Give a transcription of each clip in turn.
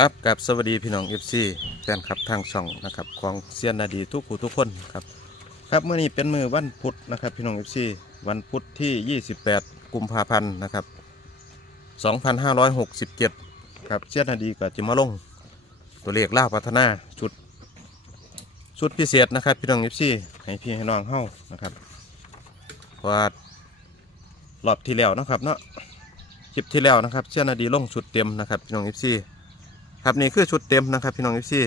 ครับกับสวัสดีพี่น้องเอฟซีแฟนคลับทางช่องนะครับของเซียนนาดีทุกผู้ทุกคนครับครับเมื่อนี้เป็นมือวันพุธนะครับพี่น้องเอฟซีวันพุธที่ 28 กุมภาพันธ์นะครับ2567ครับเซียนนาดีก็จะมาลง ตัวเลขล่าพัฒนาชุดชุดพิเศษนะครับพี่น้องเอฟซีให้พี่ให้น้องเฮ้านะครับเพราะว่ารอบที่แล้วนะครับเนาะคลิปที่แล้วนะครับเซียนนาดีลงชุดเต็มนะครับพี่น้องเอฟซี ครับนี่คือชุดเต็มนะครับ พี่น้องเอฟซี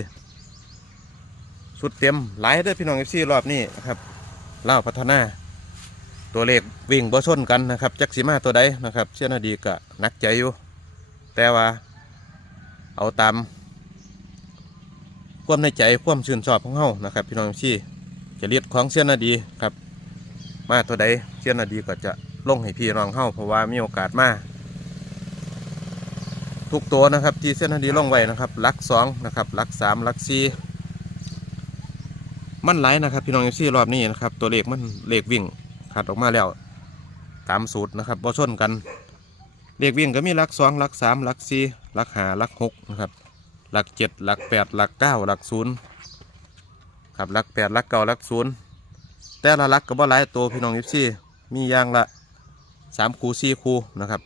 ชุดเต็มหลายเด้อพี่น้องเอฟซีรอบนี้นะครับเล่าพัฒนาตัวเลขวิ่งบ่ชนกันนะครับจักสีมาตัวใดนะครับ เชื่อนาดีก็หนักใจอยู่ แต่ว่าเอาตามความในใจความชื่นชอบของเฮานะครับ พี่น้องเอฟซีจะเรียดของเชื่อนาดีครับ มาตัวใดเชื่อนาดีก็จะลงให้พี่น้องเฮาเพราะว่ามีโอกาสมา ทุกตัวนะครับ ที่เส้นทันดีล่องไว้นะครับลักสองนะครับลักสามลักสี่มันไหลนะครับ พี่น้องเอฟซีรอบนี้นะครับ ตัวเลขมันเลขวิ่งขาดออกมาแล้วตามสูตรนะครับบ่ชนกันเลขวิ่งก็มีลักสองลักสามลักสี่ลักห้าลักหกนะครับลักเจ็ดลักแปดลักเก้าลักศูนย์ครับลักแปดลักเก้าลักศูนย์แต่ละลักก็บ่หลายตัวพี่น้องเอฟซีมีอย่างละสามคูสี่คูนะครับ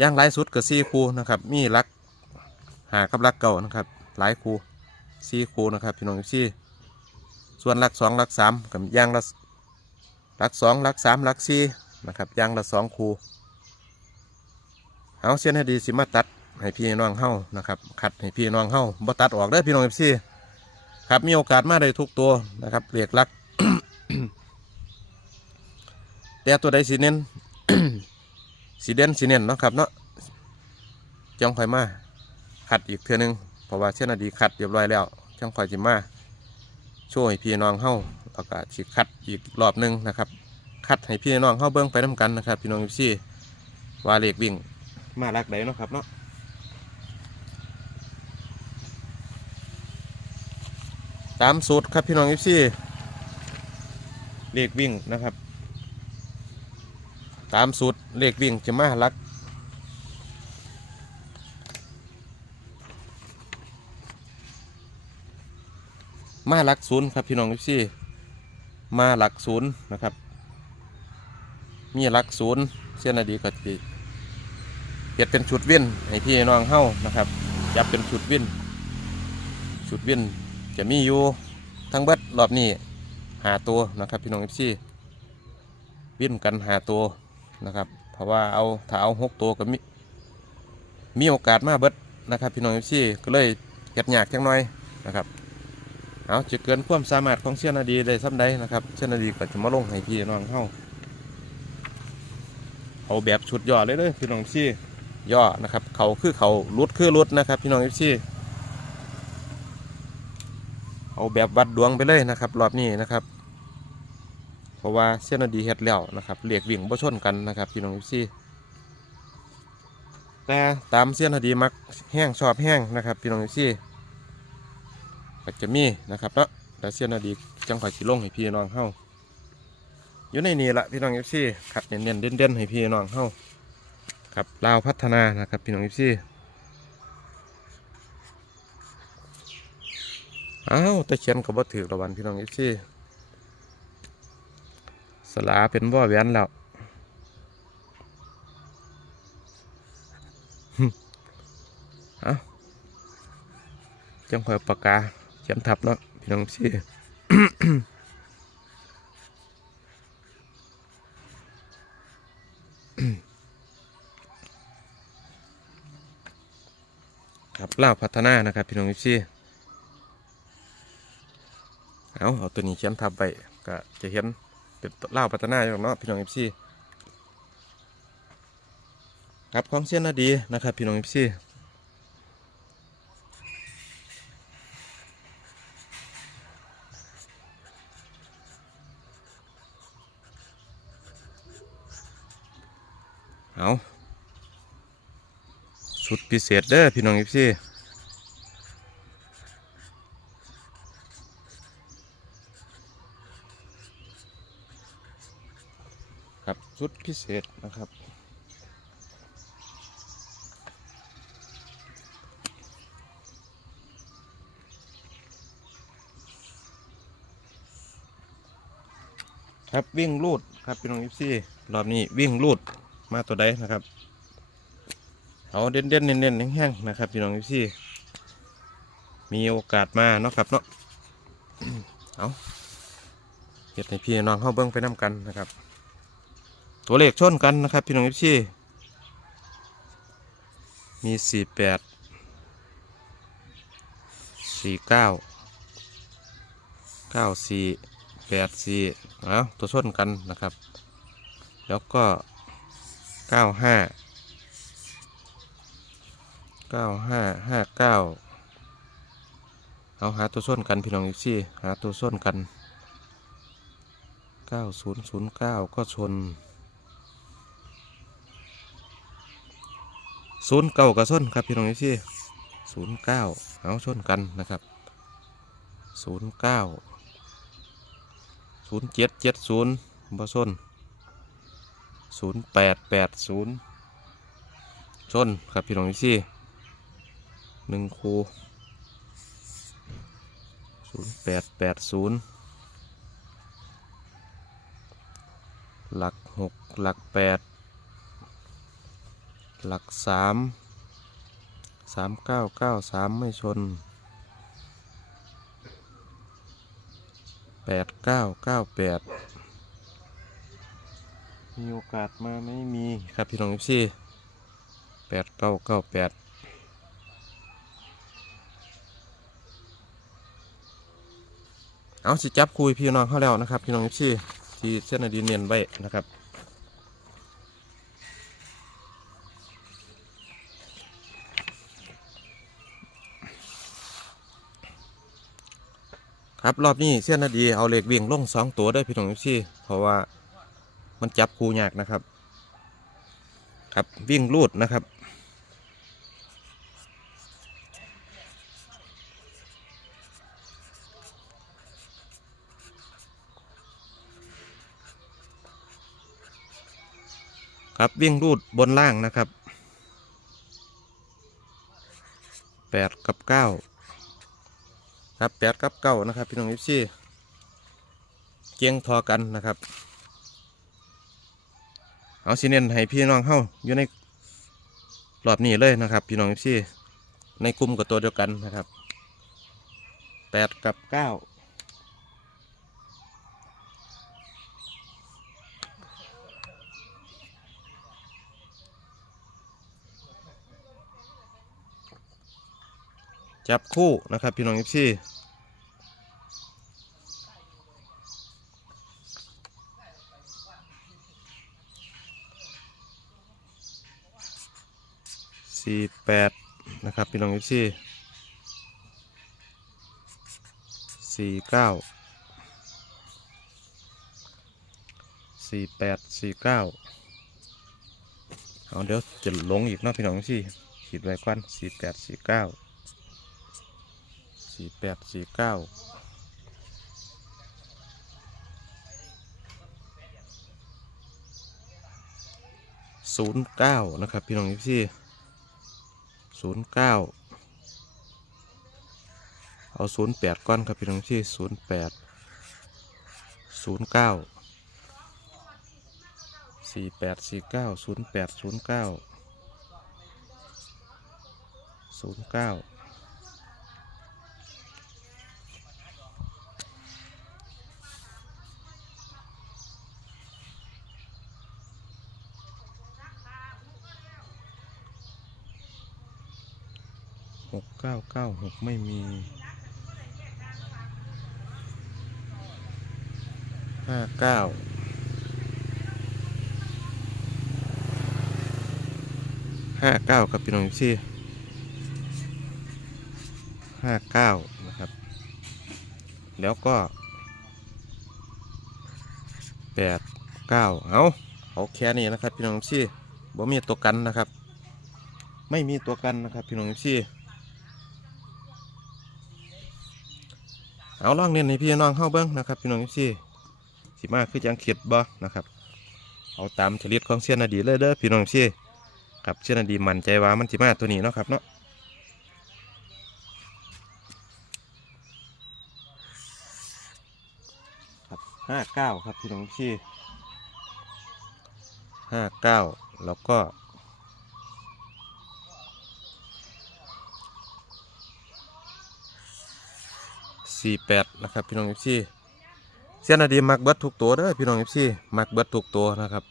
ย่างหลายสุดก็สี่คูนะครับ มีรักหากับรักเก่านะครับ หลายคูสี่คูนะครับพี่น้องซี่ส่วนรักสองรักสามกับย่างละรักสองรักสามรักสี่นะครับย่างละสองคูเอาเส้นให้ดีสิมาตัดให้พี่น้องเฮ้านะครับขัดให้พี่น้องเฮ้าบ่ตัดออกได้พี่น้องซี่ครับมีโอกาสมาได้ทุกตัวนะครับเรียกลักแต่ตัวใดสิเน้น สีเด่นสีเน่นเนาะครับเนาะจังคอยมาขัดอีกเทือนึงเพราะว่าเช่นอดีขัดเรียบร้อยแล้วจังคอยจิมาช่วยพี่น้องเฮาแล้วก็สิขัดอีกรอบนึงนะครับขัดให้พี่น้องเฮาเบิ้องไปน้ากันนะครับ พี่น้องยูซี่วาเลขวิ่งมาลักใดเนาะครับเนาะตามสูตรครับพี่น้องยูซี่เลขวิ่งนะครับ ตามสูตรเลขวิ่งจะมาลักมาหลักศูนย์ครับพี่น้องพี่มาหลักศูนย์นะครับ มีหลักศูนย์เส้นอดีก็จะเปลี่ยนเป็นชุดวิ่นให้พี่น้องเฮ้านะครับยับเป็นชุดวิ่นชุดวิ่นจะมีอยู่ทั้งเบิดรอบนี้หาตัวนะครับพี่น้องพี่วิ่นกันหาตัว นะครับ เพราะว่าเอาถ้าเอาหกตัวก็มีมีโอกาสมาเบิดนะครับ พี่น้องเอฟซีก็เลยเก็ดยากจังหน่อยนะครับเอาจะเกินความสามารถของเชียนาดีได้ซ้ำใดนะครับเชียนาดีก็จะมาลงให้พี่น้องเข้าเอาแบบชุดย่อเลยเลยพี่น้องเอฟซีย่อนะครับ เขาคือเขาลุดคือลุดนะครับ พี่น้องเอฟซีเอาแบบวัดดวงไปเลยนะครับ รอบนี้นะครับ ราะว่าเส้นอดีเฮ็ดแล้วนะครับเหลียกวิ่งบ่ชนกันนะครับพี่น้องซี่แต่ตามเส้นอดีมักแห้งชอบแห้งนะครับพี่น้องซี่ก็จะมีนะครับเนาะแต่เส้นอดีจังข่อยสิลงให้พี่น้องเฮาอยู่ในนี้ละพี่น้องซี่ขัดเน้นๆเด่นๆให้พี่น้องเฮาครับลาวพัฒนานะครับพี่น้องซี่อ้าวต่เขียนก็บ่ถือระวันพี่น้องซี่ สลาเป็นบ่อแหวนแล้วเอาจังคอยปากกาเขียนทับเนาะพี่น้องสิครับเล่าพัฒนานะครับพี่น้องสิเอาเอาตัวนี้เขียนทับไปก็จะเห็น เป็นเล่าวพัฒนาอยู่เนาะพี่น้องเอฟซีครับของเส้นน่าดีนะครับพี่น้องเอฟซีเอาสุดพิเศษเด้อพี่น้องเอฟซี ครับชุดพิเศษนะครับครับวิ่งลูดครับพี่น้องยิปซี่รอบนี้วิ่งลูดมาตัวใดนะครับเอาเด่นเด่นเด่นเด่นแห้งๆนะครับพี่น้องยิปซี่มีโอกาสมาเนาะครับเนาะเอาเห็ดให้พี่น้องเข้าเบื้องไปน้ากันนะครับ ตัวเลขชนกันนะครับ พี่น้องยิปซี่มีสี่แปดสี่เก้าเก้าสี่แปดสี่เอาตัวชนกันนะครับ แล้วก็เก้าห้าเก้าห้าห้าเก้าเอาหาตัวส้นกันพี่น้องอีกซี่หาตัวส้นกันเก้าศูนย์ศูนย์เก้าก็ชน ศูนย์เก้ากับส้นครับพี่น้องอีกซี่ศูนย์เก้าเอาชนกันนะครับศูนย์เก้าศูนย์เจ็ดเจ็ดศูนย์บ่ส้นศูนย์แปดแปดศูนย์ชนครับพี่น้องอีกซี่หนึ่งคูศูนย์แปดแปดศูนย์หลักหกหลักแปด หลักสามสามเก้าเก้าสามไม่ชนแปดเก้าเก้าแปดมีโอกาสมาไม่มีครับพี่น้องเอฟซีแปดเก้าเก้าแปดเอาสิจับคุยพี่น้องเขาแล้วนะครับ พี่น้องเอฟซีที่เส้นอดีเนียนไว้นะครับ ครับรอบนี้เส้นนาดีเอาเหล็กเวียงลงสองตัวได้พี่น้องเอฟซีเพราะว่ามันจับคูยากนะครับ ครับวิ่งลูดนะครับครับวิ่งรูดบนล่างนะครับแปดกับเก้า ครับแปดกับเก้านะครับ พี่น้องอิฟซีเกียงทอกันนะครับ เอาสิเน้นให้พี่น้องเข้าอยู่ในรอบนี้เลยนะครับ พี่น้องอิฟซีในกลุ่มกับตัวเดียวกันนะครับแปดกับเก้า จับคู่นะครับพี่น้องอิฟซี่สี่แปดนะครับพี่น้องเอฟซีสี่เก้าสี่แปดสี่เก้าเอาเดี๋ยวจะลงอีกนะพี่น้องเอฟซีขีดไว้ก่อนสี่แปดสี่เก้า สี่แปดสี่เก้าศูนย์เก้านะครับ พี่น้องเอฟซีศูนย์เก้าเอาศูนย์แปดก้อนครับพี่น้องที่ศูนย์แปดศูนย์เก้าสี่แปดสี่เก้าศูนย์แปดศูนย์เก้าศูนย์เก้า หกเก้าเก้าหกไม่มีห้าเก้าห้าเก้าครับพี่น้องซี่ห้าเก้านะครับ แล้วก็แปดเก้าเอาเอาแค่นี้นะครับพี่น้องซี่บ่มีตัวกันนะครับ ไม่มีตัวกันนะครับพี่น้องซี่ เอาล่องเน้นให้พี่น้องเข้าเบิ้งนะครับพี่น้องซี่สิมาคือจังเขียดบ่นะครับเอาตามฉลิดของเสียนอดีเลยเด้อพี่น้องซี่ครับเสียนอดีมั่นใจว่ามันสิมาตัวนี้เนาะครับเนาะครับห้าเก้าครับพี่น้องพี่ห้าเก้าแล้วก็ สี่แปดนะครับพี่น้องพี่เสียนาดีมักเบิดทุกตัวเด้อพี่น้องพี่มักเบิดทุกตัวนะครับ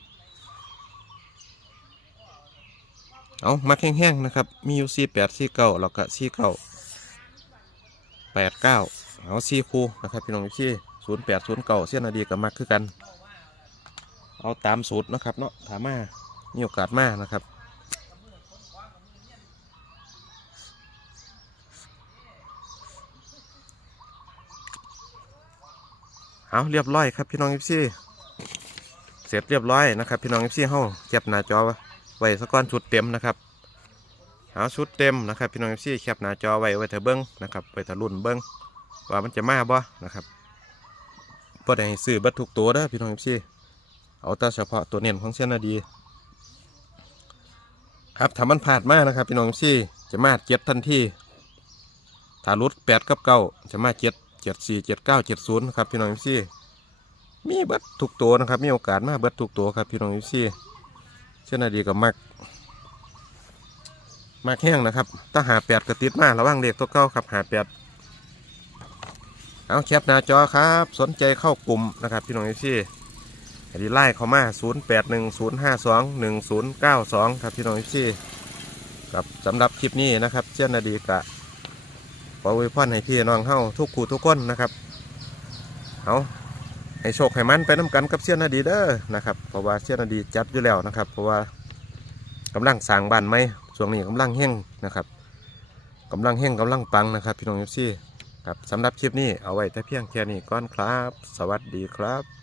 เอามักแห้งๆนะครับ มีอยู่สี่แปดสี่เก้าแล้วก็สี่เก้าแปดเก้าเอาสี่คูนะครับพี่น้องพี่ศูนย์แปดศูนย์เก้าเสียนาดีกับมักคือกัน เอาตามสูตรนะครับเนาะถามมามีโอกาสมานะครับ เอาเรียบร้อยครับพี่น้องเอฟซีเสร็จเรียบร้อยนะครับ พี่น้องเอฟซีเฮาเก็บหน้าจอไว้สักก้อนชุดเต็มนะครับเอาชุดเต็มนะครับพี่น้องเอฟซีแคปหน้าจอไว้ไว้เถอะเบิ้งนะครับไว้เถอะรุ่นเบิ้งว่ามันจะมาบ่นะครับเพื่อให้ซื้อบัตรทุกตัวด้พี่น้องเอฟซีเอาแต่เฉพาะตัวเน้นของเส้นนาดีครับถ้ามันพลาดมากนะครับพี่น้องเอฟซีจะมาเจ็ดทันทีถ้ารุดแปดกับเก้าจะมาเจ็ด เจ็ดสี่เจ็ดเก้าเจ็ดศูนย์ครับพี่น้องยูซี่มีเบิดทุกตัวนะครับ มีโอกาสมาเบิดทุกตัวครับพี่น้องยูซี่เช่นนาดีกับมักมักแห้งนะครับถ้าหาแปดกระติดมาระวังเด็กตัวเก้าครับหาแปดเอาแคปหน้าจอครับ สนใจเข้ากลุ่มนะครับพี่น้องยูซี่ให้ดีไล่เข้ามา 0 8 1 0 5 2 1 0 9 2 ครับพี่น้องยูซี่ครับสำหรับคลิปนี้นะครับเช่นนาดีกะ ขออวยพรให้พี่น้องเฮาทุกคู่ทุกคนนะครับเอาให้โชคให้มันไปน้ำกันกับเสี้ยนนาดีเด้อนะครับเพราะว่าเสี้ยนนาดีจัดอยู่แล้วนะครับ เพราะว่ากำลังสร้างบ้านไหมช่วงนี้กำลังเฮงนะครับกำลังเฮงกำลังปังนะครับ พี่น้องยูซี่ครับสำหรับคลิปนี้เอาไว้แต่เพียงแค่นี้ก่อนครับ สวัสดีครับ